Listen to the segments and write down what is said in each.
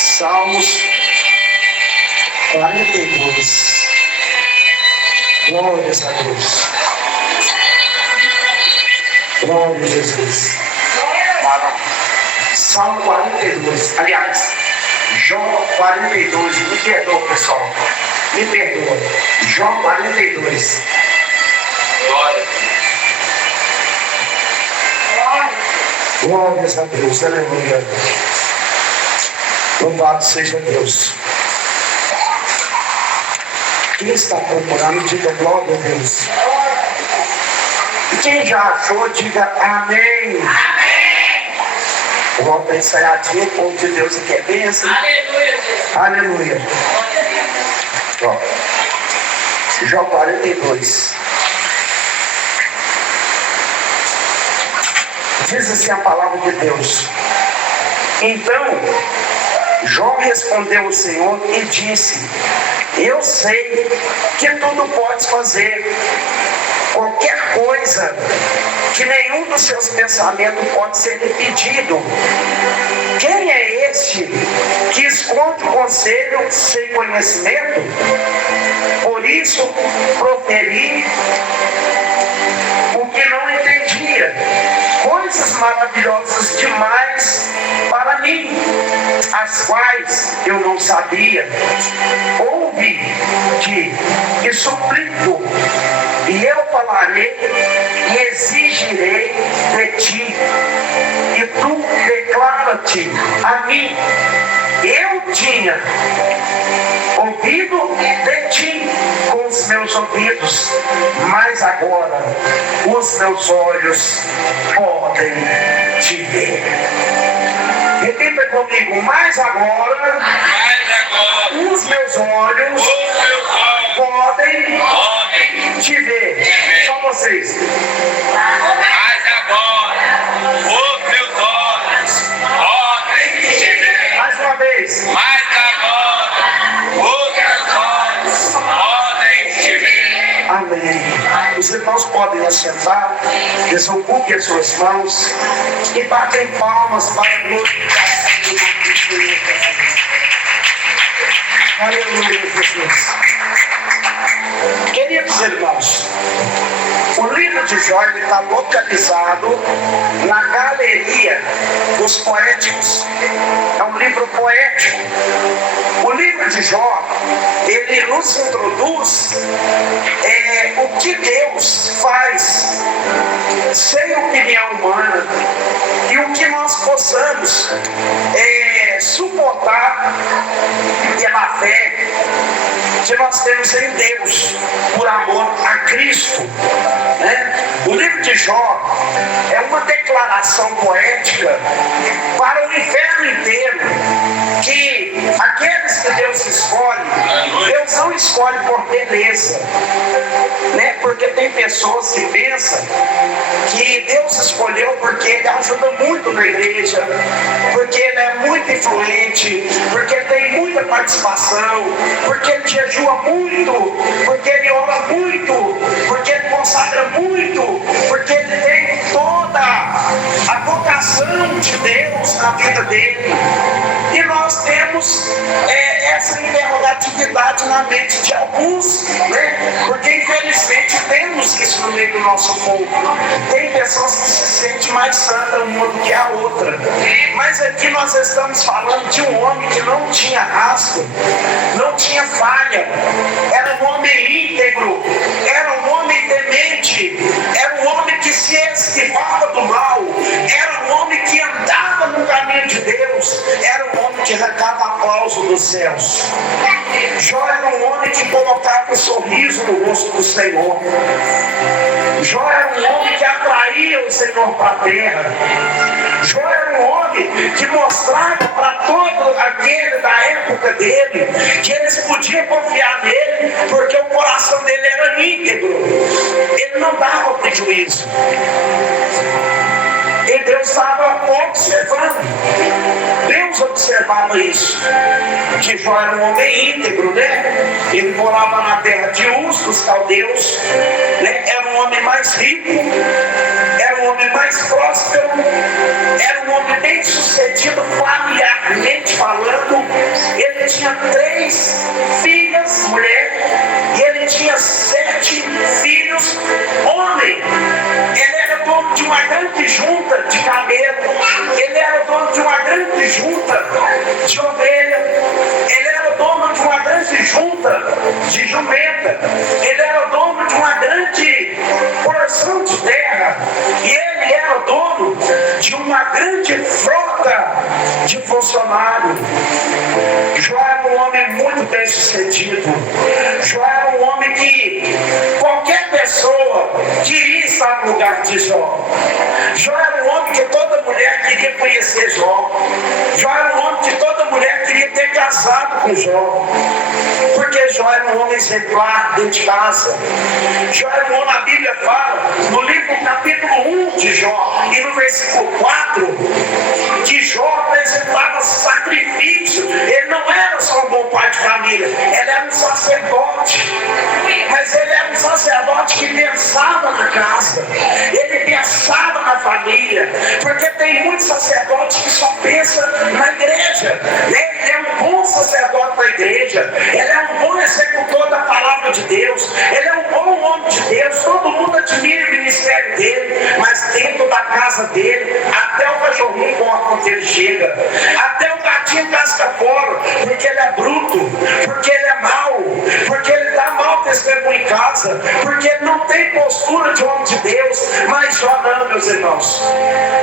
Salmos 42. Glórias a Deus. Glória a Jesus. Salmo 42. Aliás, Jó 42. Me perdoa, pessoal. Me perdoa. Jó 42. Glória. Glórias a Deus. Aleluia. Louvado seja Deus. Quem está procurando, diga glória a Deus. E quem já achou, diga amém. Amém. Volta a ensaiadinha, o povo de Deus aqui é bênção. Aleluia. Aleluia. Ó. Jó 42. Diz assim a palavra de Deus. Então, Jó respondeu ao Senhor e disse: eu sei que tudo podes fazer, qualquer coisa que nenhum dos seus pensamentos pode ser impedido. Quem é este que esconde o conselho sem conhecimento? Por isso proferi o que não entendia, coisas maravilhosas demais para mim, as quais eu não sabia. Ouve-te e suplico, e eu falarei e exigirei de ti, e tu declara-te a mim. Eu tinha ouvido de ti com os meus ouvidos, mas agora os meus olhos podem te ver. Repita comigo, mas agora os meus olhos podem te ver. Só vocês. Mas agora os meus olhos podem te ver. Mais uma vez. Mas agora os meus olhos podem te ver. Amém. Os irmãos podem assentar, desocupem as suas mãos e batem palmas para a glorificação do nome do Senhor. Aleluia, Jesus. Queridos irmãos, o livro de Jó está localizado na galeria dos poéticos. É um livro poético. O livro de Jó, ele nos introduz o que Deus faz sem opinião humana e o que nós possamos suportar pela fé que nós temos em Deus, por amor a Cristo, né? O livro de Jó é uma declaração poética para o inferno inteiro, que aqueles que Deus escolhe, Deus não escolhe por beleza, né? Porque tem pessoas que pensam que Deus escolheu porque ele ajuda muito na igreja, porque ele é muito influente, porque ele tem muita participação, porque ele jejua muito, porque ele ora muito, porque ele consagra muito, porque ele tem toda a vocação de Deus na vida dele. E nós temos essa interrogatividade na mente de alguns, né? Porque infelizmente temos isso no meio do nosso povo. Tem pessoas que se sentem mais santas uma do que a outra. Mas aqui nós estamos falando de um homem que não tinha rasgo, não tinha falha, era um homem íntegro, era um homem temente, era um homem que se esquivava do mal, era um homem que andava no caminho de Deus, era um homem que arrancava aplauso dos céus. Jó era um homem que colocava um sorriso no rosto do Senhor. Jó era um homem que atraía o Senhor para a terra. Jó era um homem que mostrava para todo aquele da época dele que eles podiam confiar nele, porque o coração dele era íntegro. Ele não dava prejuízo. E Deus estava observando. Deus observava isso. Que Jó era um homem íntegro, né? Ele morava na terra de Uz, dos caldeus, né? Era um homem mais rico, era um homem mais próspero, era um homem bem sucedido familiarmente falando, 6 filhas, mulher, e ele tinha 7 filhos, homem. Ele era dono de uma grande junta de camelo, ele era dono de uma grande junta de ovelha, ele era dono de uma grande junta de jumenta, ele era dono de uma grande porção de terra, e ele era dono de uma grande frota de funcionários. Jó era um homem muito bem sucedido. Jó era um homem que qualquer pessoa queria estar no lugar de Jó. Jó era um homem que toda mulher queria conhecer Jó. Jó era um homem que toda mulher queria ter casado com Jó. Porque Jó era um homem exemplar dentro de casa. Jó era um homem, a Bíblia fala, no livro capítulo 1 de Jó, e no versículo 4, que Jó apresentava sacrifício. Ele não era só um bom pai de família, ele era um sacerdote. Mas ele era um sacerdote que pensava na casa, ele pensava na família. Porque tem muitos sacerdotes que só pensam na igreja. Ele é um bom sacerdote da igreja, ele é um bom executor da palavra de Deus, ele é um bom homem de Deus. Todo mundo admira o ministério dele, mas dentro da casa dele, até o cachorrinho corre quando ele chega, até o gatinho casca fora, porque ele é bruto, porque ele é mau, porque ele dá mau testemunho em casa, porque ele não tem postura de homem de Deus. Mas Jó não, meus irmãos.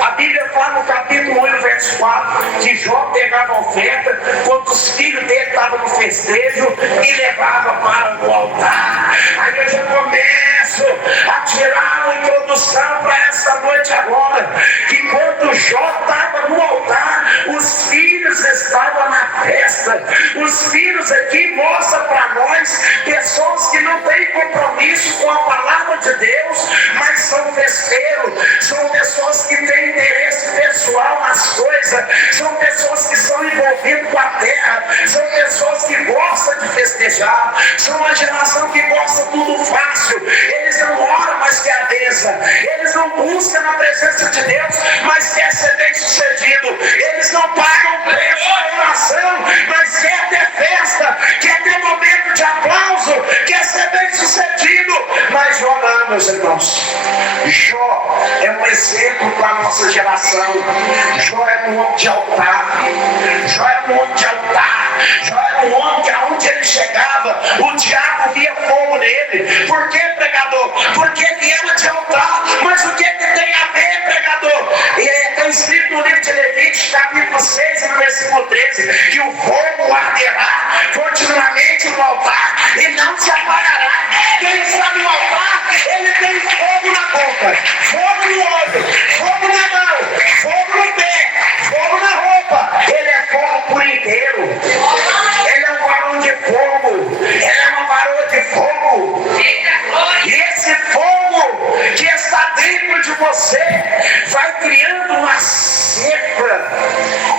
A Bíblia fala no capítulo 1, verso 4, que Jó pegava a oferta quando os filhos dele estavam no festejo e levava para o altar. Aí eu já começo a tirar uma introdução para essa noite agora, que quando Jó estava no altar, os filhos estavam na festa. Os filhos aqui mostram para nós pessoas que não têm compromisso com a palavra de Deus, mas são festeiros, são pessoas que têm interesse pessoal nas coisas, são pessoas que são envolvidas com a terra, são pessoas que gostam de festejar, são uma geração que gosta tudo fácil. Eles não oram, mas quer a bênção. Eles não buscam na presença de Deus, mas quer ser bem sucedido. Eles não pagam preço na oração, mas quer ter festa, quer ter momento de aplauso, quer ser bem sucedido. Mas Jó não, meus irmãos. Jó é um exemplo para a nossa geração. Jó é um homem de altar. Jó é um homem de altar. Jó era um homem que aonde ele chegava, o diabo via fogo nele. Por que, pregador? Porque ele era de altar. Mas o que tem a ver, pregador? Está escrito no livro de Levíticos, capítulo 6, no versículo 13, que o fogo arderá continuamente no altar e não se apagará. Quem está no altar, ele tem fogo na boca, fogo no olho, fogo na mão, fogo no pé, fogo na roupa. Ele é fogo por inteiro. Ele é um varão de fogo. Ele é uma varoa de fogo. E esse fogo que está dentro de você vai criando uma cerca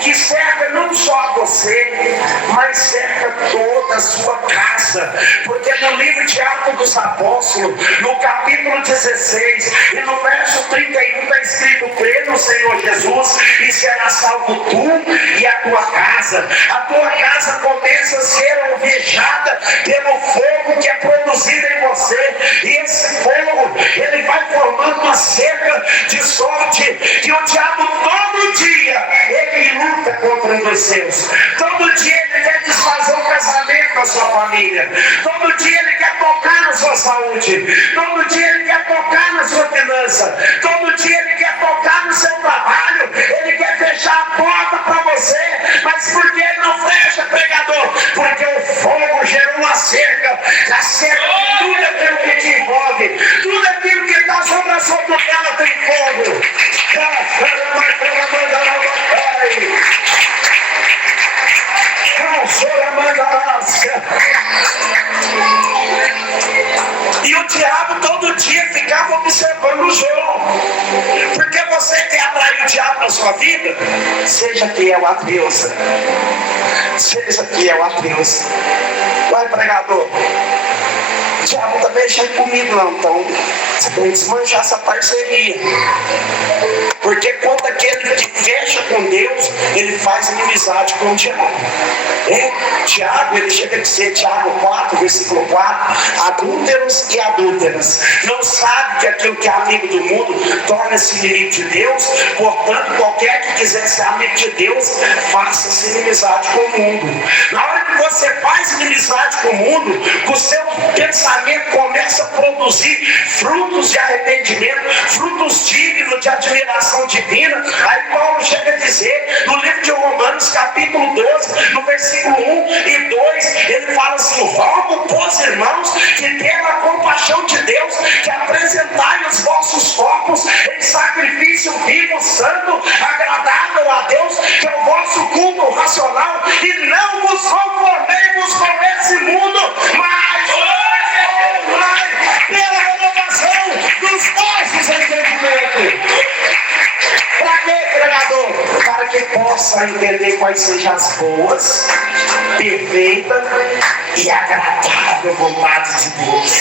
que cerca não só a você, mas cerca toda a sua casa. Porque no livro de Atos dos Apóstolos, no capítulo 16 e no verso 31 está escrito: crê no Senhor Jesus e será salvo tu e a tua casa. A tua casa começa a ser alvejada pelo fogo que é produzido em você. E esse fogo, ele vai formando uma cerca de sorte que o diabo todo dia ele luta contra um dos seus. Todo dia ele quer desfazer o casamento da sua família. Todo dia ele quer tocar na sua saúde. Todo dia ele quer tocar na sua finança. Todo dia ele quer tocar no seu trabalho. Ele quer fechar a porta para você. Mas por que ele não fecha, pregador? Porque o fogo gerou uma cerca. A cerca de tudo aquilo que te envolve. Tudo aquilo que está sobre a sua tutela tem fogo. E o diabo todo dia ficava observando o Jó. Porque você quer atrair o diabo na sua vida? Seja fiel a Deus. Seja fiel a Deus. Vai, pregador. diabo está mexendo comigo não, então você tem que desmanchar essa parceria. Porque quando aquele que fecha com Deus, ele faz inimizade com o diabo. Tiago, ele chega a dizer, Tiago 4, versículo 4, adúlteros e adúlteras, não sabe que aquilo que é amigo do mundo torna-se inimigo de Deus. Portanto, qualquer que quiser ser amigo de Deus, faça-se inimizade com o mundo. Na hora que você faz inimizade com o mundo, o seu pensamento começa a produzir frutos de arrependimento, frutos dignos de admiração divina. Aí Paulo chega a dizer, no livro de Romanos, capítulo 12, no versículo 1 e 2, ele fala assim: rogo, pois, irmãos, que pela compaixão de Deus, que apresentai os vossos corpos em sacrifício vivo, santo, agradável a Deus, que é o vosso culto racional, e não vos conformemos com esse mundo, mas pela renovação dos vossos entendimentos. Para quê, pregador? Para que possa entender quais sejam as boas, perfeita e agradável vontade de Deus.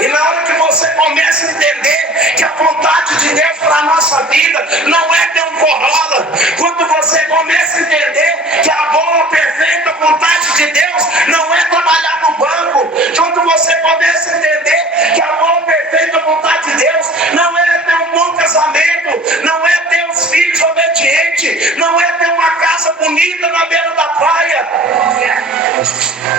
E na hora que você começa a entender que a vontade de Deus para a nossa vida não é ter um Corolla, quando você começa a entender que a boa, perfeita vontade de Deus não é trabalhar no banco, quando você começa a entender que a boa, perfeita vontade de Deus não é ter um bom casamento, não é ter os filhos obedientes, não é ter uma casa bonita na beira da praia.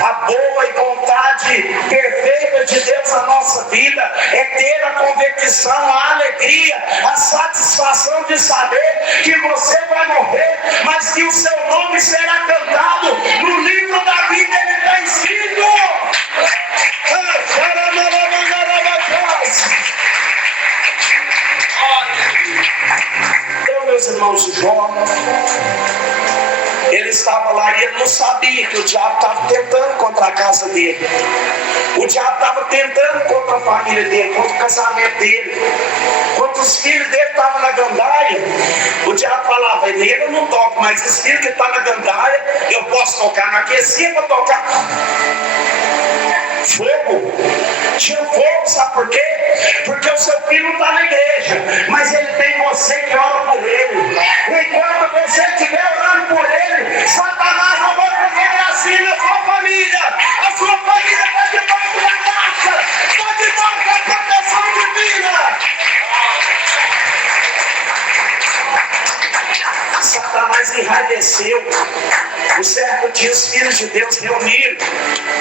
A boa e vontade perfeita de Deus na nossa vida é ter a convicção, a alegria, a satisfação de saber que você vai morrer, mas que o seu nome será cantado no livro da vida. Ele está escrito. Então, meus irmãos, Jó, ele estava lá e ele não sabia que o diabo estava tentando contra a casa dele. O diabo estava tentando contra a família dele, contra o casamento dele. Quando os filhos dele estavam na gandaia, o diabo falava, nele eu não toco, mas esse filho que está na gandaia, eu posso tocar na aquecia para tocar. Fogo. Tinha fogo, sabe por quê? Porque o seu filho não está na igreja, mas ele tem você que ora por ele. Enquanto você estiver orando por ele, Satanás não vai fazer assim na sua família. A sua família está debaixo da graça, está debaixo da proteção divina. Satanás enraiveceu. Um certo dia os filhos de Deus reuniram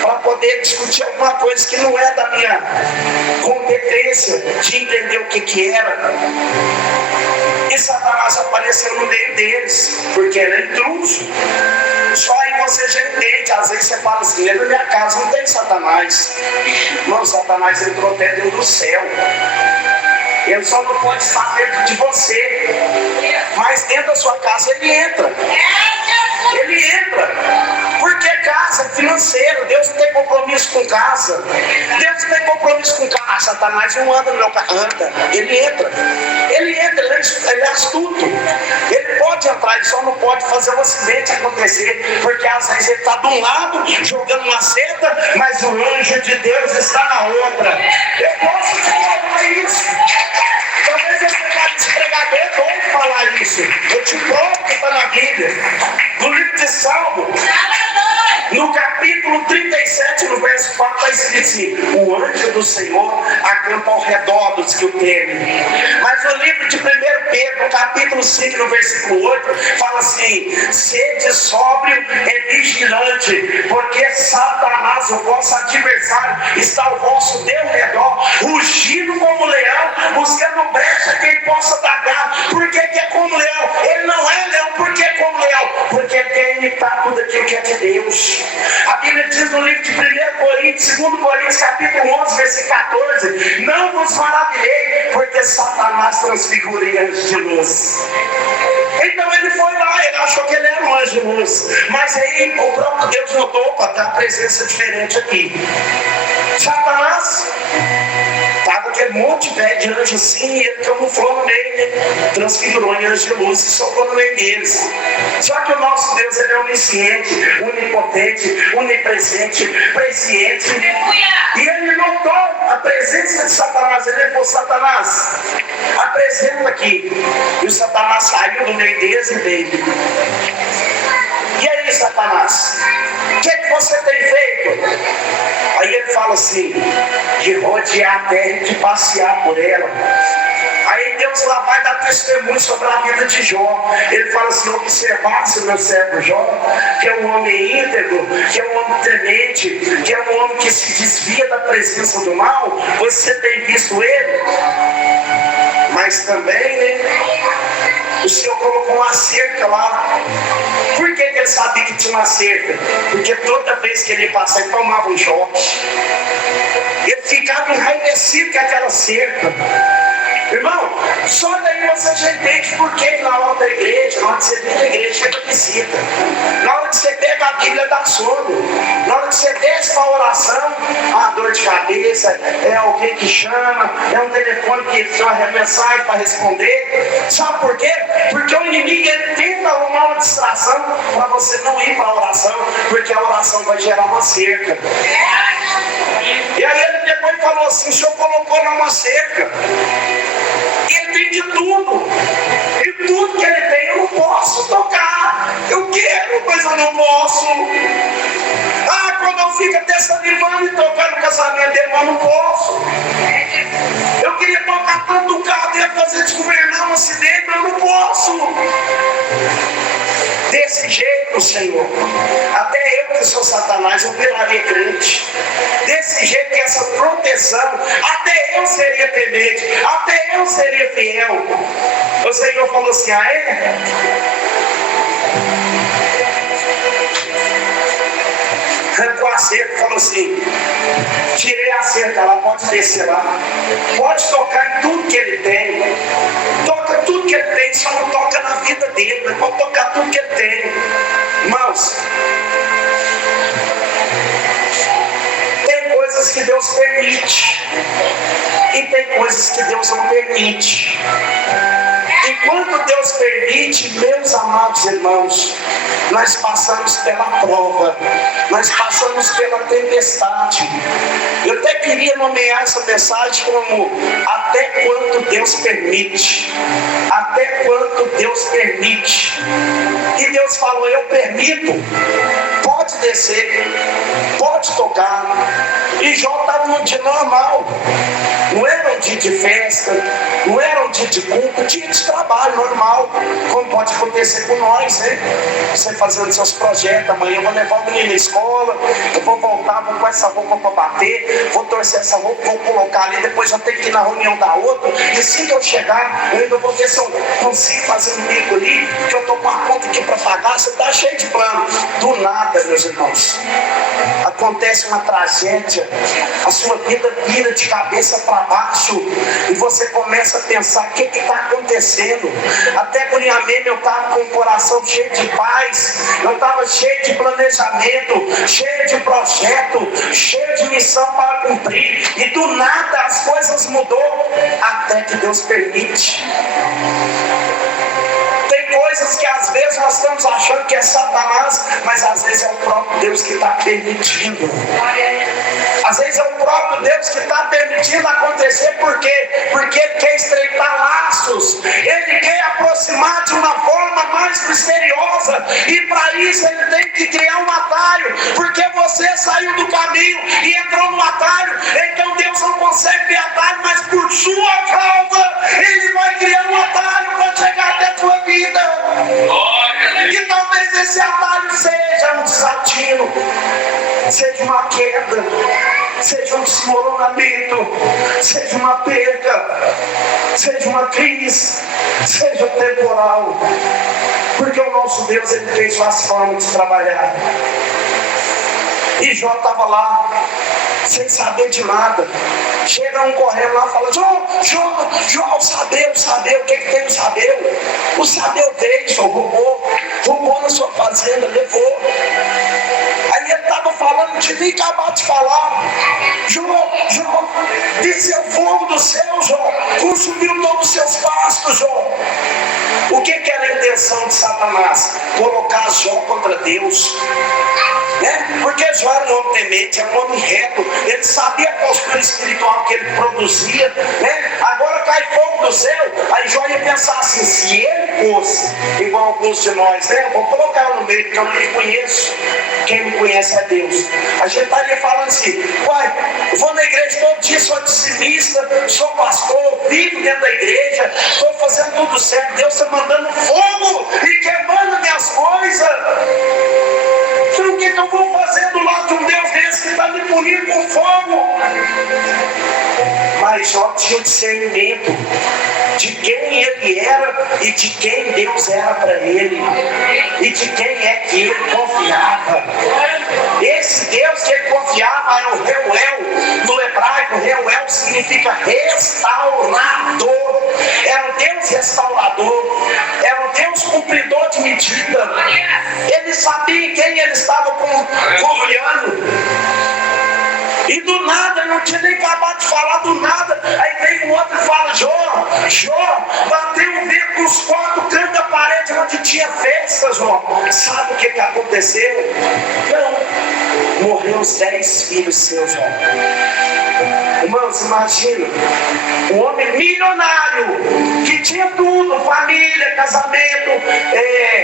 para poder discutir alguma coisa que não é da minha competência de entender o que era. E Satanás apareceu no meio deles, porque ele é intruso. Só aí você já entende. Às vezes você fala assim, na minha casa não tem Satanás. Não, Satanás entrou até dentro do céu. Ele só não pode estar dentro de você, mas dentro da sua casa ele entra. Ele entra, porque casa é financeiro. Deus não tem compromisso com casa. Deus não tem compromisso com carro. Satanás não anda no meu carro. Anda, ele entra. Ele é astuto. Ele pode entrar, ele só não pode fazer um acidente acontecer, porque às vezes ele está de um lado jogando uma seta, mas o anjo de Deus está na outra. Eu posso te falar isso. Talvez esse pregador é bom falar isso. Eu te provo que está na Bíblia. No livro de Salmo, no capítulo 37, no verso 4, está escrito assim: o anjo do Senhor acampa ao redor dos que o temem. Mas no livro de 1 Pedro, no capítulo 5, no versículo 8, fala assim: sede sóbrio e vigilante, porque Satanás, o vosso adversário, está ao vosso redor, rugindo como leão, buscando brecha quem possa tragar. Por que é como leão? Ele não é leão. Por que é como leão? Porque ele quer imitar tudo aquilo que é de Deus. A Bíblia diz no livro de 1 Coríntios, 2 Coríntios, capítulo 11, versículo 14: não vos maravilhei, porque Satanás transfigura em anjos de luz. Então ele foi lá, ele achou que ele era um anjo de luz. Mas aí o próprio Deus notou, opa, tem uma presença diferente aqui. Satanás estava aquele monte velho de anjo assim, e ele camuflou no meio, transfigurou em anjo de luz e soprou no meio deles. Só que o nosso Deus, ele Ele é onisciente, onipotente, onipresente, presciente. E ele notou a presença de Satanás. Ele falou: Satanás, apresenta aqui. E o Satanás saiu do meio deles e veio. E aí, Satanás, o que você tem feito? Aí ele fala assim: de rodear a terra e de passear por ela. Aí Deus lá vai dar testemunho sobre a vida de Jó. Ele fala assim: observasse o meu servo Jó, que é um homem íntegro, que é um homem temente, que é um homem que se desvia da presença do mal. Você tem visto ele? Mas também, né, o Senhor colocou uma cerca lá. Por que ele sabia que tinha uma cerca? Porque toda vez que ele passava, ele tomava um choque. Ele ficava enraivecido com aquela cerca. Irmão, só daí você já entende por que na hora da igreja, na hora que você vem da igreja, chega visita. Na hora que você pega a Bíblia, dá sono. Na hora que você desce para a oração, a dor de cabeça, é alguém que chama, é um telefone que tem uma mensagem para responder. Sabe por quê? Porque o inimigo, ele tenta arrumar uma distração para você não ir para a oração, porque a oração vai gerar uma cerca. E aí ele depois falou assim: o Senhor colocou lá uma cerca. E ele tem de tudo. E tudo que ele tem eu não posso tocar. Eu quero, mas eu não posso. Ah, quando eu fico desanimando e tocar no casamento dele, eu não posso. Eu queria tocar tanto o carro dele, fazer desgovernar um acidente, mas eu não posso. Desse jeito, Senhor, até eu que sou Satanás, eu viraria crente. Desse jeito, que essa proteção, até eu seria temente, até eu seria fiel. O Senhor falou assim: ah, é? Arrancou a cerca e falou assim: tirei a cerca lá, pode descer lá, pode tocar em tudo que ele tem, toca tudo que ele tem, só não toca na vida dele, mas pode tocar tudo que ele tem. Irmãos, tem coisas que Deus permite e tem coisas que Deus não permite. Enquanto Deus permite, meus amados irmãos, nós passamos pela prova, nós passamos pela tempestade. Eu até queria nomear essa mensagem como: até quanto Deus permite. Até quanto Deus permite. E Deus falou: eu permito, pode descer, pode tocar. E Jó estava num dia normal, não era um dia de festa, não era um dia de culto, dia de trabalho normal, como pode acontecer com nós, né? Você fazendo seus projetos: amanhã eu vou levar o menino na escola, eu vou voltar, vou com essa roupa para bater, vou torcer essa roupa, vou colocar ali, depois eu tenho que ir na reunião da outra, e assim que eu chegar, eu ainda vou ver se eu consigo fazer um bico ali, que eu estou com a conta aqui para pagar. Você está cheio de plano. Do nada, meus irmãos, acontece uma tragédia, a sua vida vira de cabeça para baixo, e você começa a pensar: o que está acontecendo? Até Guriameme eu estava com o coração cheio de paz, eu estava cheio de planejamento, cheio de projeto, cheio de missão para cumprir, e do nada as coisas mudou, até que Deus permite. Tem coisas que às vezes nós estamos achando que é Satanás, mas às vezes é o próprio Deus que está permitindo. Às vezes é o próprio Deus que está permitindo acontecer. Por quê? Porque Ele quer estreitar laços, Ele quer aproximar de uma forma mais misteriosa, e para isso Ele tem que criar um atalho, porque você saiu do caminho e entrou no atalho. Então Deus não consegue criar atalho, mas por sua causa Ele vai criar um atalho para chegar até a sua vida. E talvez esse atalho seja um desatino, seja uma queda, seja um desmoronamento, seja uma perda, seja uma crise, seja temporal, porque o nosso Deus, Ele fez suas formas de trabalhar. E Jó estava lá, sem saber de nada. Chega um correndo lá e fala: Jó, o Sabeu, o que tem o Sabeu? O Sabeu veio, roubou na sua fazenda, levou. Aí ele estava falando tinha nem acabado de falar. Jó, desceu fogo do céu, Jó, consumiu todos os seus pastos, Jó. O que era a intenção de Satanás? Colocar Jó contra Deus, né? Porque Jó era um homem temente, era um homem reto, ele sabia a postura espiritual que ele produzia, né? Agora cai fogo do céu, aí Jó ia pensar assim: se ele fosse igual alguns de nós, né? Eu vou colocar no meio, porque eu não me conheço. Quem me conhece é Deus. A gente estaria falando assim: pai, eu vou na igreja todo dia, sou dizimista, sou pastor, vivo dentro da igreja, estou fazendo tudo certo, Deus está mandando fogo e queimando minhas coisas. Então o que eu vou fazer do lado de um Deus desse que está me punindo com fogo? Mas Jó tinha o discernimento de quem ele era e de quem Deus era para ele, e de quem é que ele confiava. Esse Deus que ele confiava era o Reuel. No hebraico, Reuel significa restaurador. Era o Deus restaurador, era o Deus cumpridor de medida. Ele sabia em quem ele estava confiando. E do nada, não tinha nem acabado de falar do nada. Aí vem o outro e fala: Jó, bateu o vento nos 4 cantos da parede onde tinha festa, Jó. Sabe o que aconteceu? Não, morreu os 10 filhos seus, Jó. Irmãos, imagina, um homem milionário, que tinha tudo, família, casamento,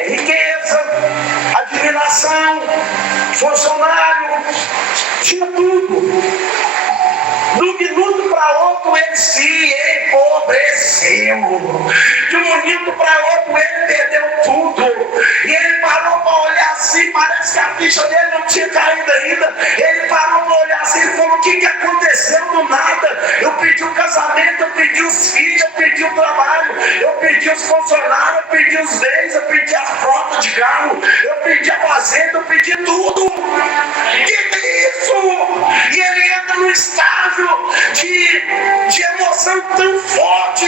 riqueza, admiração, funcionário, tinha tudo. De um minuto para outro ele se empobreceu. De um minuto para outro ele perdeu tudo. E ele parou para olhar assim, parece que a ficha dele não tinha caído ainda. Ele parou para olhar assim e falou: o que aconteceu do nada? Eu perdi o casamento, eu perdi os filhos, eu perdi o trabalho, eu perdi os funcionários, eu perdi os bens, eu perdi a frota de carro, eu perdi a fazenda, eu perdi tudo. Que é isso? E ele entra no estágio de emoção tão forte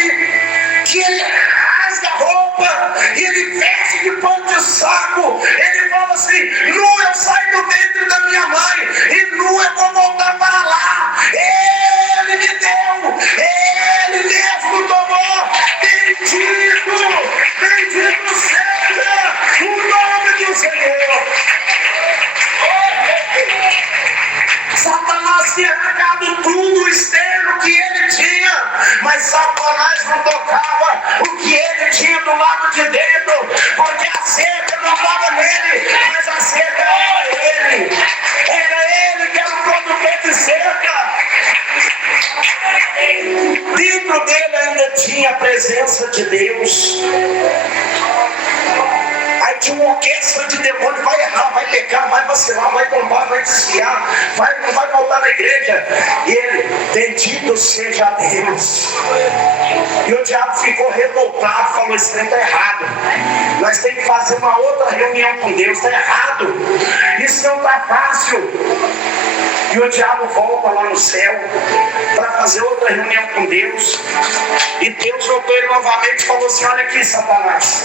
que ele rasga a roupa e ele veste de pano de saco. Ele fala assim: nu eu saio do ventre da minha mãe e nu eu vou voltar para lá. Ele me deu, ele mesmo tomou. Bendito seja o nome do Senhor. Satanás tinha arrancado tudo o externo que ele tinha, mas Satanás não tocava o que ele tinha do lado de dentro, porque a cerca não estava nele, mas a cerca era ele. Era ele que era o produtor de cerca. Dentro dele ainda tinha a presença de Deus. Aí tinha uma orquestra de demônio: vai errar, vai pecar, vai vacilar, vai tombar, vai desviar, não vai voltar na igreja. E ele: bendito seja Deus. E o diabo ficou revoltado, falou: isso não está errado, nós temos que fazer uma outra reunião com Deus, está errado, isso não está fácil. E o diabo volta lá no céu para fazer outra reunião com Deus. E Deus voltou ele novamente e falou assim: olha aqui, Satanás,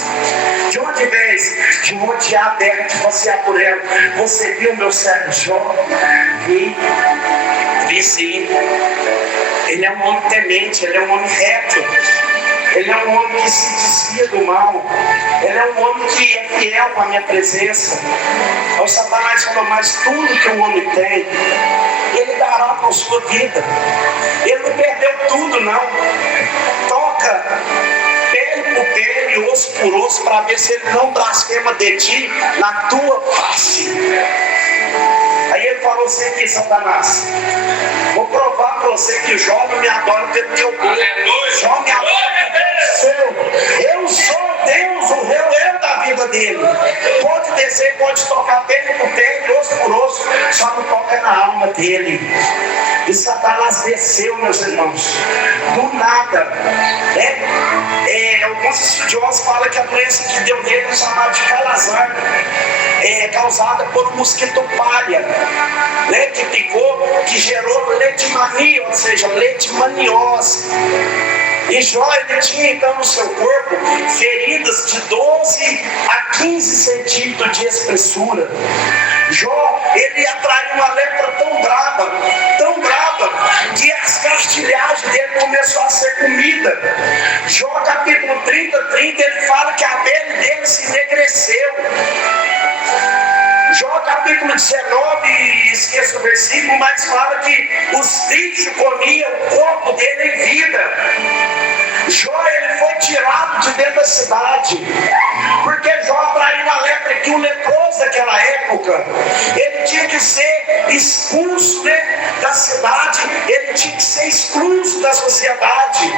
de onde vens? De onde há terra de passear por ela. Você viu meu servo Jó? Vi sim. Ele é um homem temente, ele é um homem reto. Ele é um homem que se desvia do mal. Ele é um homem que é fiel com a minha presença. O Satanás falou: mas tudo que um homem tem, ele dará para a sua vida. Ele não perdeu tudo, não. Toca pele por pele, osso por osso, para ver se ele não blasfema de ti na tua face. Aí ele falou assim: aqui, Satanás, vou provar para você que Jó não me adora pelo que eu dou. Jó me adora pelo eu sou Deus, o Reuel da vida dele. Pode descer, pode tocar pele por pele, osso por osso, só não toca na alma dele. E Satanás desceu, meus irmãos, do nada. Alguns estudiosos falam que a doença que deu nele é chamada de calazar, causada por um mosquito palha, né, que picou, que gerou leishmania, ou seja, leishmaniose. E Jó, ele tinha então no seu corpo feridas de 12 a 15 centímetros de espessura. Jó, ele atraiu uma lepra tão brava, que as castilhagens dele começou a ser comida. Jó capítulo 30, ele fala que a pele dele se enegreceu. Jó capítulo 19, esqueça o versículo, mas fala que os bichos comiam o corpo dele em vida. Jó, ele foi tirado de dentro da cidade, porque Jó atraiu uma lepra, que o leproso daquela época, ele tinha que ser expulso, da cidade, ele tinha que ser expulso da sociedade.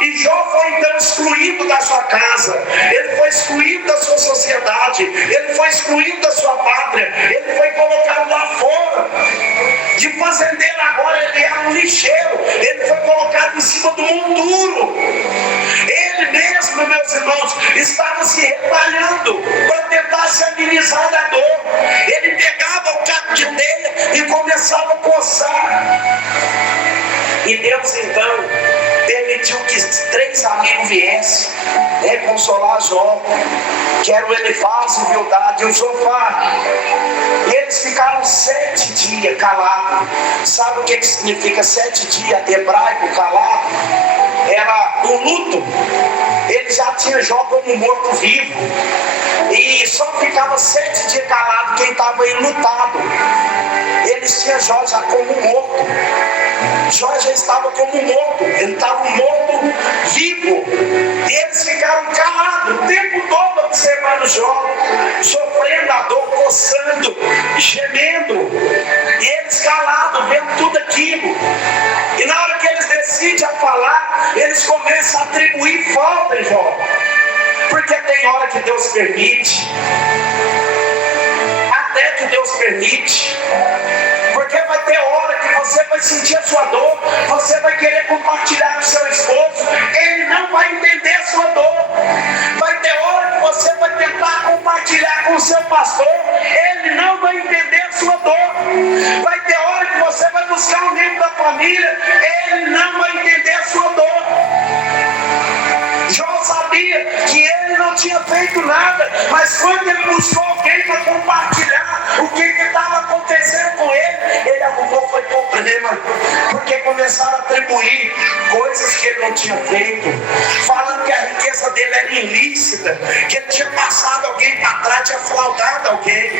E Jó foi então excluído da sua casa, ele foi excluído da sua sociedade, ele foi excluído da sua pátria, ele foi colocado lá fora. De fazendeiro agora ele era um lixeiro, ele foi colocado em cima do monturo. Ele mesmo, meus irmãos, estava se retalhando para tentar se amenizar da dor. Ele pegava o caco de teia e começava a coçar. E Deus então permitiu que 3 amigos viessem consolar Jó, que era o Elifaz, o Bildade e o Zofar. E eles ficaram 7 dias calados. Sabe o que significa 7 dias hebraico calado? Era um luto. Ele já tinha Jó como morto-vivo. E só ficava 7 dias calado quem estava enlutado. Eles tinham Jó já como morto. Jó já estava como morto. Ele estava morto vivo. E eles ficaram calados o tempo todo observando Jó, sofrendo a dor, coçando, gemendo. E eles calados, vendo tudo aquilo. E na hora que eles decidem a falar, eles começam a atribuir falta em Jó. Porque tem hora que Deus permite. Até que Deus permite. Porque vai ter hora que você vai sentir a sua dor, você vai querer compartilhar com seu esposo, ele não vai entender a sua dor. Vai ter hora que você vai tentar compartilhar com o seu pastor, ele não vai entender a sua dor. Vai ter hora que você vai buscar um membro da família, ele não vai entender a sua dor. Jó sabia que ele não tinha feito nada, mas quando ele buscou alguém para compartilhar o que estava acontecendo com ele arrumou foi problema, porque começaram a atribuir coisas que ele não tinha feito, falando que a riqueza dele era ilícita, que ele tinha passado alguém para trás, tinha fraudado alguém.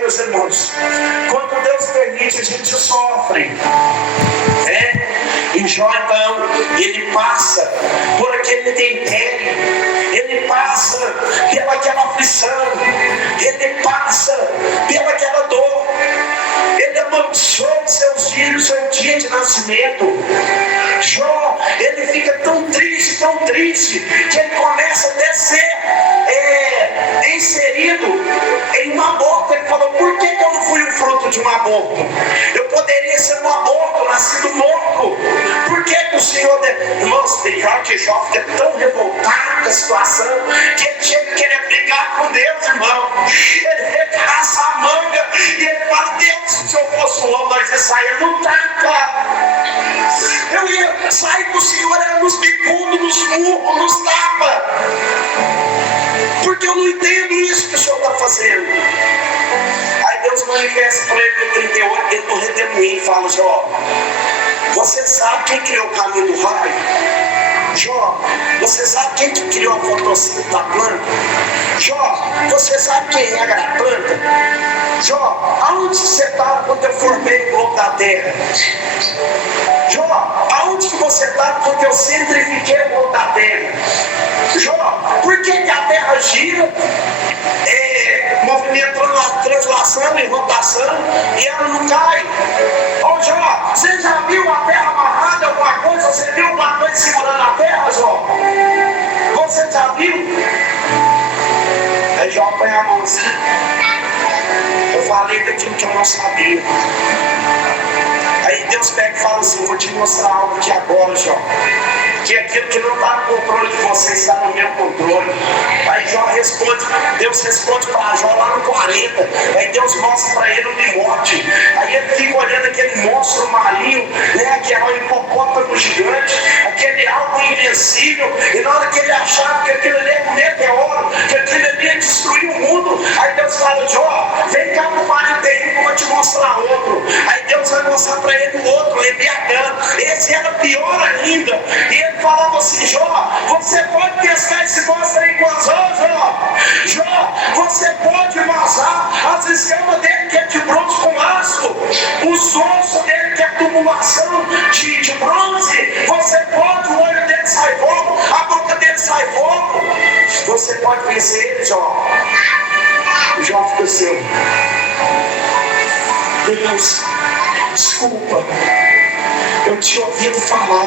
Meus irmãos, quando Deus permite, a gente sofre. E Jó então, ele passa por aquele tempério, ele passa pelaquela aflição, ele passa pelaquela dor, ele amaldiçoa os seus filhos, seu dia de nascimento. Jó, ele fica tão triste, que ele começa até a ser inserido em um aborto. Ele falou: por que eu não fui o fruto de um aborto? Eu poderia ser um aborto, nascido morto. Por que o Senhor... Irmãos, tem hora que Jó fica tão revoltado com a situação, que ele chega a querer brigar com Deus, irmão. Ele regaça a manga e ele fala: Deus, se eu fosse um homem, nós ia sair no tapa. Eu ia sair do Senhor, era nos bicudos, nos murros, nos tapas. Porque eu não entendo isso que o Senhor está fazendo. Aí Deus manifesta para ele no 38, dentro do redemoinho, e fala: Jó, você sabe quem criou o caminho do raio? Jó, você sabe quem que criou a fotossíntese da planta? Jó, você sabe quem rega a planta? Jó, aonde você estava quando eu formei o globo da terra? Jó, aonde que você estava quando eu centrifiquei o globo da terra? Jó, por que a terra gira, movimentando a translação e rotação, e ela não cai? Ô Jó, você já viu a terra amarrada, alguma coisa? Você viu alguma coisa segurando a terra, Jó? Você já viu? Aí Jó põe a mão assim: eu falei daquilo que eu não sabia. Aí Deus pega e fala assim: vou te mostrar algo aqui agora, Jó, que aquilo que não está no controle de você está no meu controle. Aí Deus responde para Jó lá no 40. Aí Deus mostra para ele o Nimrod. Aí ele fica olhando aquele monstro marinho, que era um hipopótamo gigante, aquele algo invencível. E na hora que ele achava que aquilo ali era um meteoro, que aquilo ali ia destruir o mundo, tudo. Aí Deus fala: Jó, vem cá no vale terrível que eu vou te mostrar outro. Aí Deus vai mostrar para ele o outro, Leviatã. Esse era pior ainda. E ele falava assim: Jó, você pode pescar esse monstro aí com as mãos, Jó? Jó, você pode amasar as escamas dele que é de bronze com aço, os ossos dele que é tubulação de bronze. Você pode, o olho dele sai fogo, a boca dele sai fogo. Você pode vencer ele, Jó. Jó fica assim: Deus, desculpa, eu tinha ouvido falar,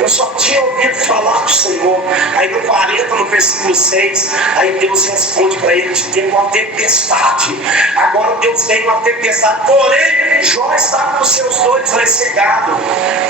eu só tinha ouvido falar do Senhor. Aí no 40, no versículo 6, aí Deus responde para ele: tem uma tempestade. Agora Deus tem uma tempestade. Porém, Jó estava com seus olhos ressegados,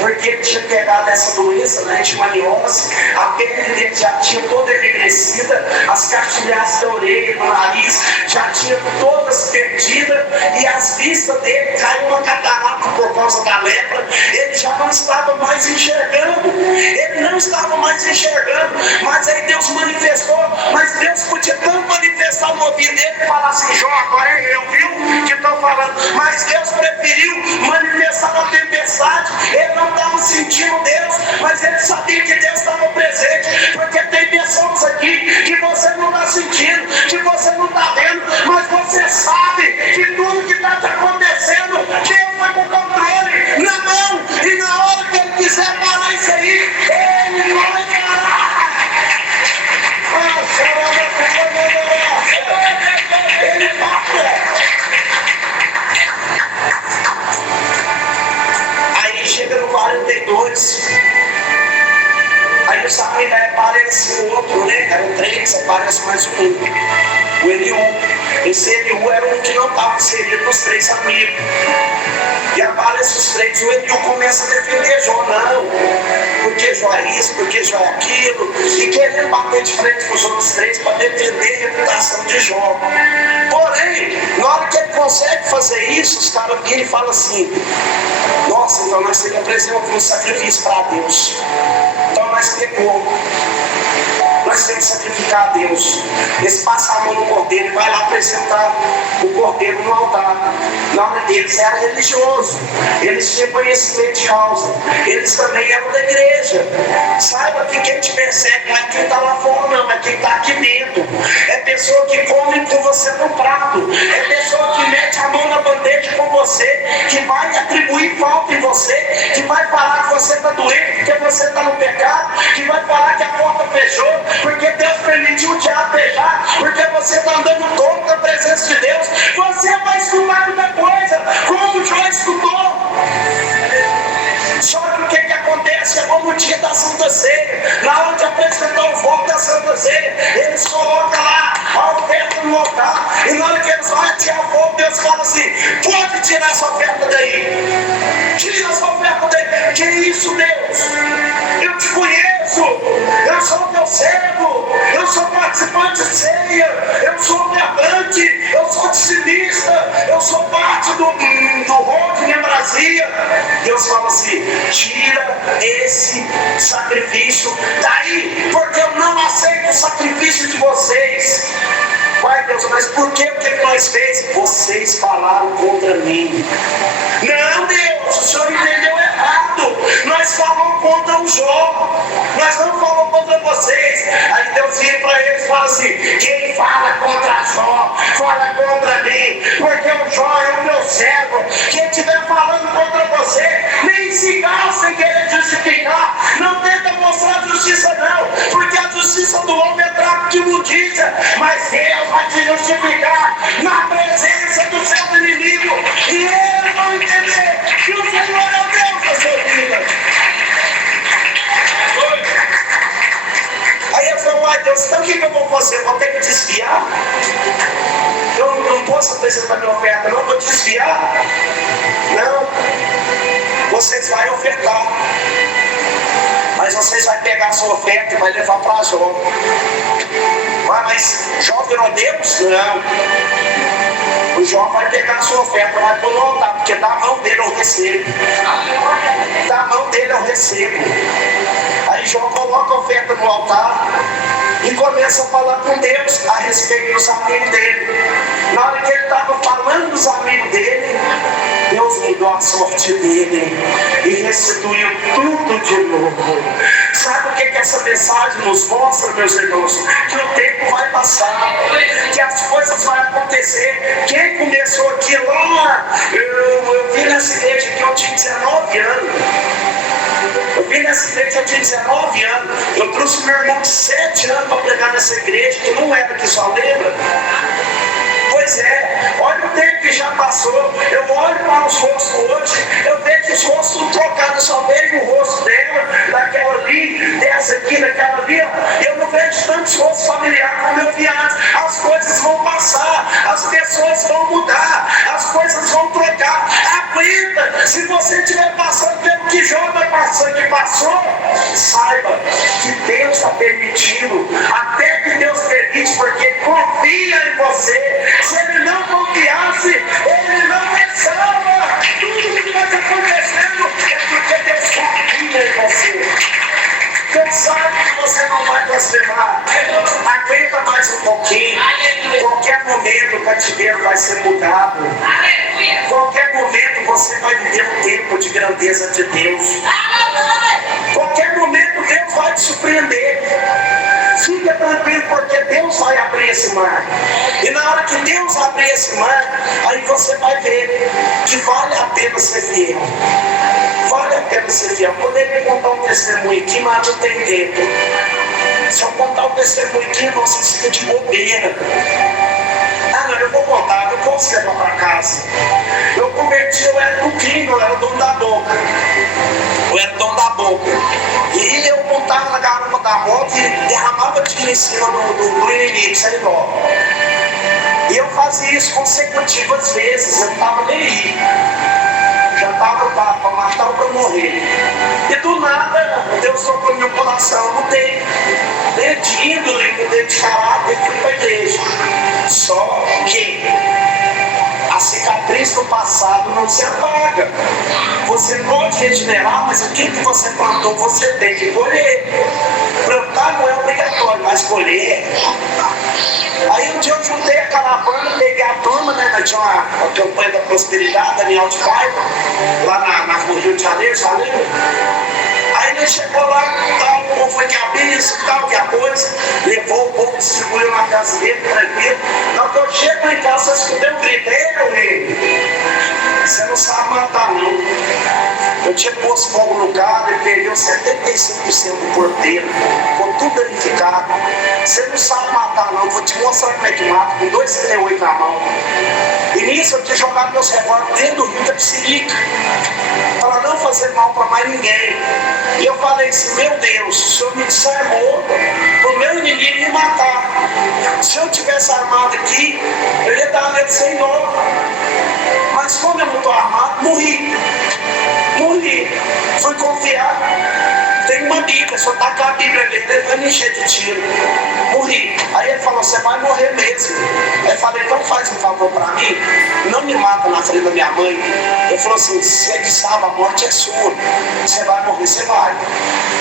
porque ele tinha pegado essa doença, né, de maniose. A pele dele já tinha toda enegrecida, as cartilhas da orelha, do nariz já tinha todas perdidas, e as vistas dele caiu uma catarata por causa da lepra. Ele já não estava mais enxergando. Ele não estava mais enxergando. Mas aí Deus manifestou. Mas Deus podia tanto manifestar no ouvido dele e falar assim: Jó, agora é eu, viu? Que estou falando. Mas Deus preferiu manifestar na tempestade. Ele não estava sentindo Deus, mas ele sabia que Deus estava presente. Porque tem pessoas aqui que você não está sentindo, que você não está vendo, mas você sabe que tudo que está te acontecendo, Deus vai com o controle na mão. E na hora que ele quiser parar isso aí, ele vai parar. Ele para. Aí chega no 42. Aí o Samuel aparece o outro, né? Eram 3, aparece mais um. O Eliú. Esse Eliú era um que não estava inserido nos 3 amigos. E aparece os 3, o Eliú começa a defender Jó: não, porque Jó é isso, porque Jó é aquilo, e querendo bater de frente com os outros 3 para defender a reputação de Jó. Porém, na hora que ele consegue fazer isso, os caras viram e falam assim: nossa, então nós temos que apresentar um sacrifício para Deus. Então nós pecou. Nós temos que sacrificar a Deus. Eles passam a mão no cordeiro e vai lá apresentar o cordeiro no altar. Na hora deles era religioso, eles tinham conhecimento de causa, eles também eram da igreja. Saiba que quem te persegue não é quem está lá fora, não, é quem está aqui dentro. É pessoa que come com você no prato, é pessoa que mete a mão na bandeja com você, que vai atribuir falta em você, que vai falar que você está doente porque você está no pecado, que vai falar que a porta fechou porque Deus permitiu o diabo beijar, porque você está andando todo na presença de Deus. Você vai escutar muita coisa, como Jó escutou. Só que o que acontece? É como o dia da Santa Ceia. Na hora de apresentar o fogo da Santa Ceia, eles colocam lá a oferta no altar. E na hora que eles vão atirar o fogo, Deus fala assim: pode tirar essa oferta daí. Tira essa oferta daí. Que isso, Deus? Eu te conheço. Eu sou teu servo. Eu sou participante de ceia. Eu sou ofertante. Eu sou dizimista. Eu sou parte do rol de membrazia. Deus fala assim: tira esse sacrifício daí, porque eu não aceito o sacrifício de vocês. Pai Deus, mas por que? O que nós fez? Vocês falaram contra mim. Não, Deus, o Senhor entendeu errado. Nós falamos contra o Jó. Nós não falamos contra vocês. Aí Deus vira para eles e fala assim: quem fala contra Jó, fala contra mim, porque o Jó é o meu servo. Quem estiver falando contra você, nem se calça em querer justificar. Não tenta mostrar justiça não, porque a justiça do homem é trapo de imundícia, mas Deus vai te justificar na presença do seu inimigo, e ele vai entender que o Senhor é Deus da sua vida. Aí eu falo: ai Deus, então o que eu vou fazer? Vou ter que desviar? Eu não posso apresentar minha oferta, não vou desviar? Não, vocês vão ofertar, mas vocês vão pegar a sua oferta e vai levar para Jó. Mas Jó virou Deus? Não. O Jó vai pegar a sua oferta, vai pôr no altar, porque da mão dele eu recebo. Da mão dele eu recebo. Aí Jó coloca a oferta no altar e começa a falar com Deus a respeito dos amigos dele. Na hora que ele estava falando dos amigos dele, Deus mudou a sorte dele e restituiu tudo de novo. Sabe o que essa mensagem nos mostra, meus irmãos? Que o tempo vai passar, que as coisas vão acontecer. Quem começou aqui lá, eu vim nessa igreja que eu tinha 19 anos. Eu vim nessa igreja, eu tinha 19 anos. Eu trouxe meu irmão de 7 anos para pregar nessa igreja, que não era que só lembra. Pois é, olha o tempo que já passou. Eu olho para os rostos hoje, eu vejo os rostos trocados, eu só vejo o rosto dela, daquela ali, dessa aqui, daquela ali. Eu não vejo tantos rostos familiares como eu vi antes. As coisas vão passar, as pessoas vão mudar, as coisas vão trocar. Aguenta, se você estiver passando pelo que Jó vai passando e passou, saiba que Deus está permitindo, até que Deus permite, porque confia em você. Se ele não confiasse, ele não pensava. Tudo que está acontecendo é porque Deus confia em você. Deus sabe que você não vai blasfemar. Aguenta mais um pouquinho. Qualquer momento o cativeiro vai ser mudado. Qualquer momento você vai viver um tempo de grandeza de Deus. Qualquer momento Deus vai te surpreender. Fica tranquilo, porque Deus vai abrir esse mar. E na hora que Deus abrir esse mar, aí você vai ver que vale a pena ser fiel. Vale a pena ser fiel. Poderia contar um testemunho aqui, mas não tem tempo. Se eu contar um testemunho aqui, você fica de bobeira. Ah, não, eu vou contar, eu não posso levar para casa. Eu converti, eu era do crime, eu era dono da boca. Eu era dono da boca. E eu montava na garupa da moto e derramava dinheiro em cima do inimigo, sem dó. E eu fazia isso consecutivas vezes, eu não estava nem aí. Já estava para matar ou para morrer. E do nada, Deus tocou no meu coração, eu mudei. Mudei de índole, mudei de caráter, fui para a igreja. Só que a cicatriz do passado não se apaga. Você pode regenerar, mas aquilo que você plantou, você tem que colher. Plantar não é obrigatório, mas colher. Aí um dia eu juntei a caravana, peguei a turma, né? Tinha uma campanha da prosperidade, Daniel de Paiva, lá na rua Rio de Janeiro, já lembra? Aí ele chegou lá, tal, o povo foi que a bênção, tal, que a coisa, levou o povo, distribuiu na casa dele, tranquilo. Na hora que eu chego em casa, eu escutei um grito: ei, meu rei, você não sabe matar, não. Eu tinha posto fogo no carro, ele perdeu 75% do porteiro, ficou tudo danificado. Você não sabe matar, não. Vou te mostrar como é que mata, com 2,78 na mão. E nisso eu tinha jogado meus revólveres dentro do rio da Psirica, para não fazer mal para mais ninguém. E eu falei assim: meu Deus, o Senhor me desarmou para o meu inimigo me matar. Se eu tivesse armado aqui, eu ia dar nele sem dó. Mas como eu não estou armado, morri. Fui confiar. Tem uma Bíblia, só está com a Bíblia ali, ele vai me encher de tiro. Morri. Aí ele falou: você vai morrer mesmo. Aí eu falei: então faz um favor para mim, não me mata na frente da minha mãe. Ele falou assim: você que sabe, a morte é sua. Você vai morrer, você vai.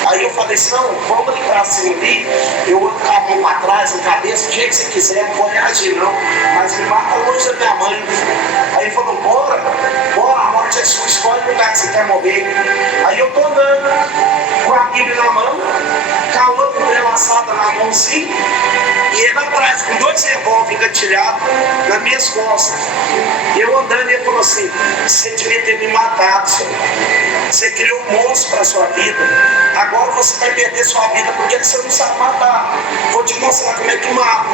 Aí eu falei assim: não, vamos ali para cima ali, eu vou com a mão para trás, na cabeça, do jeito que você quiser, não vou reagir não, mas me mata longe da minha mãe. Aí ele falou: bora, a morte é sua, escolhe o lugar que você quer morrer. Aí eu tô andando com a Bíblia na mão, com a outra entrelaçada na mãozinha, e ele atrás, com 2 revólveres engatilhados nas minhas costas. Eu andando, e ele falou assim: você devia ter me matado, senhor. Você criou um monstro para a sua vida. Agora você vai perder sua vida porque você não sabe matar. Vou te mostrar como é que mata.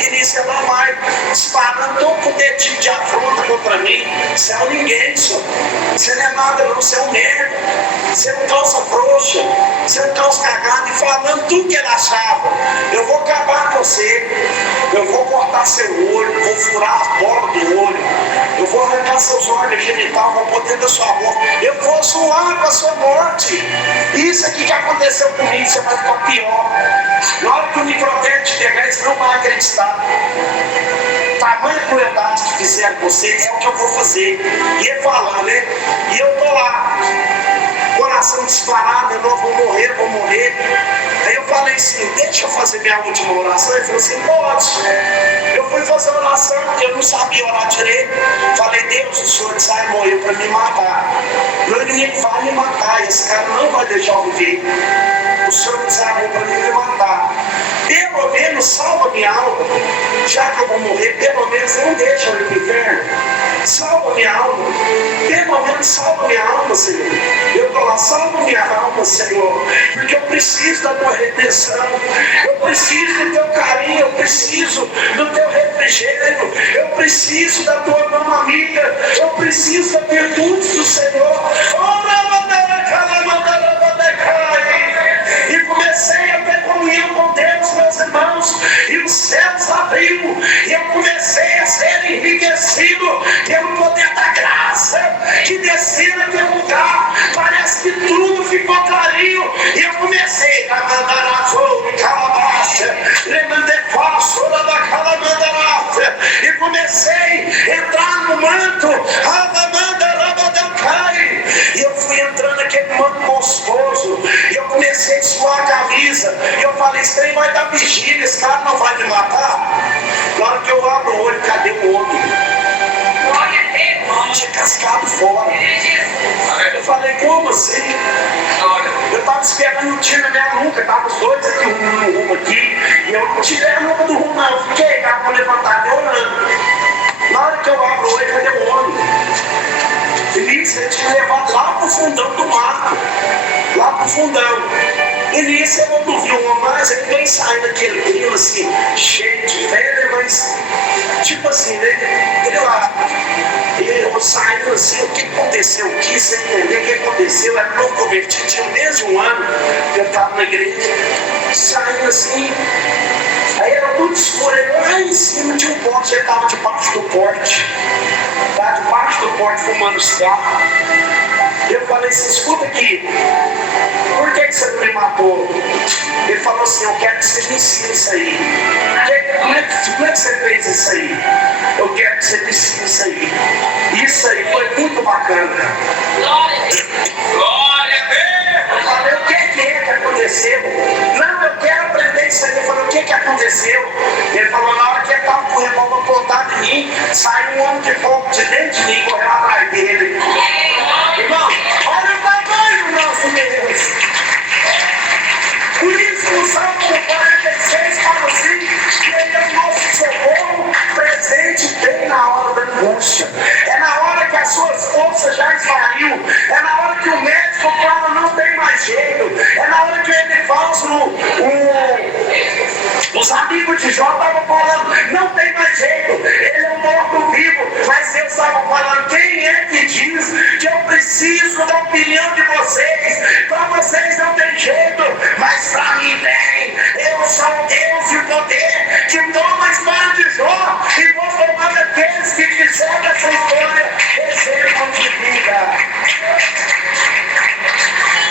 E nisso ela vai disparando todo o dedinho de afronta contra mim. Você é um ninguém, senhor. Você não é nada, não. Você é um merda. Você não calça frouxa. Você não calça cagado. E falando tudo que ele achava. Eu vou acabar com você. Eu vou cortar seu olho. Vou furar a bola do olho. Eu vou arrancar seus órgãos genitais. Vou pôr dentro da sua boca. Eu vou zoar com a sua morte. Isso aqui que aconteceu comigo, você vai ficar pior. Na hora que o microtério te pegar, eles não vão acreditar. Tamanha crueldade que fizeram. sincero com vocês, é o que eu vou fazer. E ele falando, né? E eu tô lá, coração disparado, eu não vou morrer, vou morrer. Aí eu falei assim, deixa eu fazer minha última oração. Ele falou assim, pode. Eu fui fazer a oração, eu não sabia orar direito. Falei, Deus, o Senhor de Israel morreu para me matar. Meu inimigo vai me matar, esse cara não vai deixar eu viver. O Senhor de Israel morreu para me matar. Pelo menos salva minha alma. Já que eu vou morrer, pelo menos não deixa eu ir para o inferno. Salva minha alma. Pelo menos salva minha alma, Senhor. Eu vou lá, salva minha alma, Senhor. Porque eu preciso da tua redenção. Eu preciso do teu carinho. Eu preciso do teu refrigério. Eu preciso da tua mão amiga. Eu preciso da virtude do Senhor. E comecei a ter comunhão com Deus, meus irmãos, e os céus abriu, e eu comecei a ser enriquecido pelo poder da graça que descia naquele lugar. Parece que tudo ficou clarinho, e eu comecei a mandar a fogo, calabaça, e comecei a entrar no manto, e eu fui entrando naquele manto gostoso, e eu comecei a suar a camisa, e eu falei, esse trem vai dar vigília, esse cara não vai me matar. Na hora que eu abro o olho, cadê o homem? Tinha cascado fora. Eu falei, como assim? Eu estava esperando um tiro na minha nuca, estava os dois aqui, um no rumo aqui, e eu não tirei a nuca do rumo não, eu fiquei, estava levantado e orando. Na hora que eu abro o olho, cadê o homem? Ele tinha levado lá para o fundão do mato, lá para o fundão. E nisso eu não vi uma mais, ele vem saindo daquele rio assim, cheio de pedra, mas tipo assim, né? Ele lá, eu saindo assim, o que aconteceu aqui, sem entender o que aconteceu, era novo convertido, tinha menos de um ano que eu estava na igreja, saindo assim, aí era tudo escuro, ele lá em cima tinha um porte, ele estava debaixo do porte, lá debaixo do porte fumando cigarro. Eu falei assim, escuta aqui, por que você não me matou? Ele falou assim, eu quero que você me ensine isso aí. Como é que você fez isso aí? Eu quero que você me ensine isso aí. Isso aí foi muito bacana. Glória a Deus! Eu falei, o que aconteceu? Não, eu quero aprender isso aí. Eu falei, o que aconteceu? Ele falou, na hora que ele estava com o revólver apontado em mim, saiu um homem de fogo de dentro de mim, correu atrás dele. Irmão, olha o tamanho do nosso Deus. Por isso o Salmo 46 fala assim, que ele é o nosso socorro presente bem na hora da angústia. É na hora que as suas forças já esvaiu. É na hora que o médico fala, não tem mais jeito. É na hora que ele fala, os amigos de Jó estavam falando, não tem mais jeito. Ele é um morto-vivo. Mas Deus estava falando, quem é que diz que eu preciso da opinião de vocês? Para vocês não tem jeito, mas para mim tem. Eu sou o Deus de poder que toma a história de Jó e vou tomar daqueles que fizeram essa história exemplo de vida.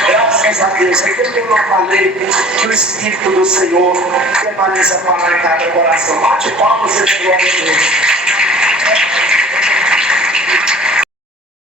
Graças a Deus, aquilo que eu não falei, que o Espírito do Senhor permaneça a falar em cada coração. Bate palmas e glória a Deus.